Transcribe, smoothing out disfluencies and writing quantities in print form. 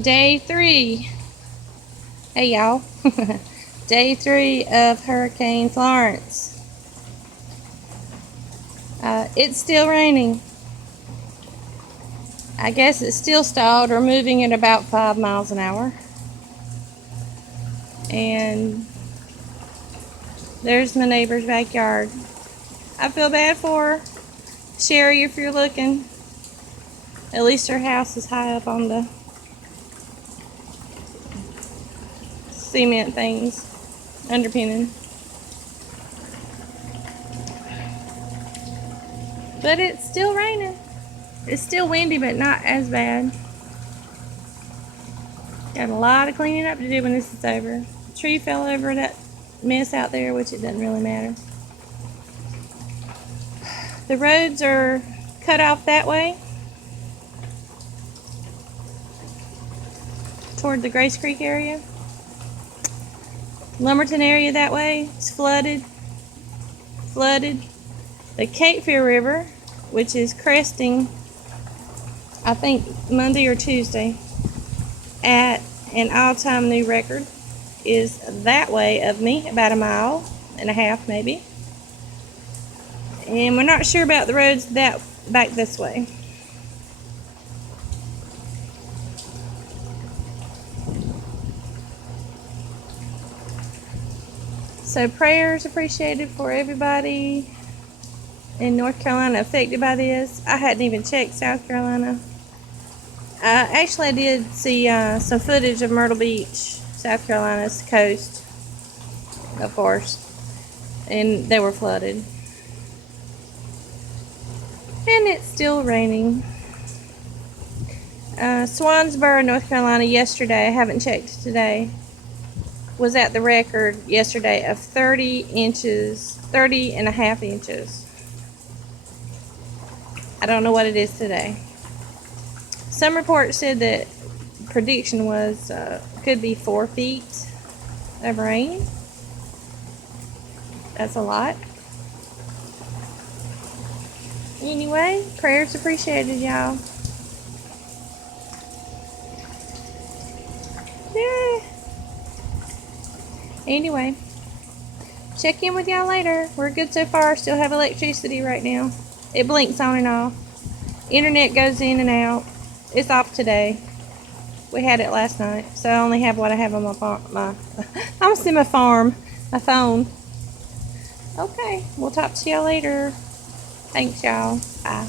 Day 3. Hey y'all. Day 3 of Hurricane Florence. It's still raining. I guess it's still stalled or moving at about 5 miles an hour. And there's my neighbor's backyard. I feel bad for her. Sherry, if you're looking. At least her house is high up on the cement things, underpinning. But it's still raining. It's still windy, but not as bad. Got a lot of cleaning up to do when this is over. The tree fell over that mess out there, which it doesn't really matter. The roads are cut off that way toward the Grace Creek area. Lumberton area that way is flooded. The Cape Fear River, which is cresting, I think Monday or Tuesday, at an all-time new record, is that way of me, about 1.5 miles maybe. And we're not sure about the roads that back this way. So prayers appreciated for everybody in North Carolina affected by this. I hadn't even checked South Carolina. Actually, I did see some footage of Myrtle Beach, South Carolina's coast, of course, and they were flooded. And it's still raining. Swansboro, North Carolina, yesterday, I haven't checked today, was at the record yesterday of 30.5 inches. I don't know what it is today. Some reports said that prediction was could be 4 feet of rain. That's a lot. Anyway, prayers appreciated, y'all. Yeah. Anyway, check in with y'all later. We're good so far. Still have electricity right now. It blinks on and off. Internet goes in and out. It's off today. We had it last night, so I only have what I have on my farm. I'm still my farm, my phone. Okay, we'll talk to y'all later. Thanks, y'all. Bye.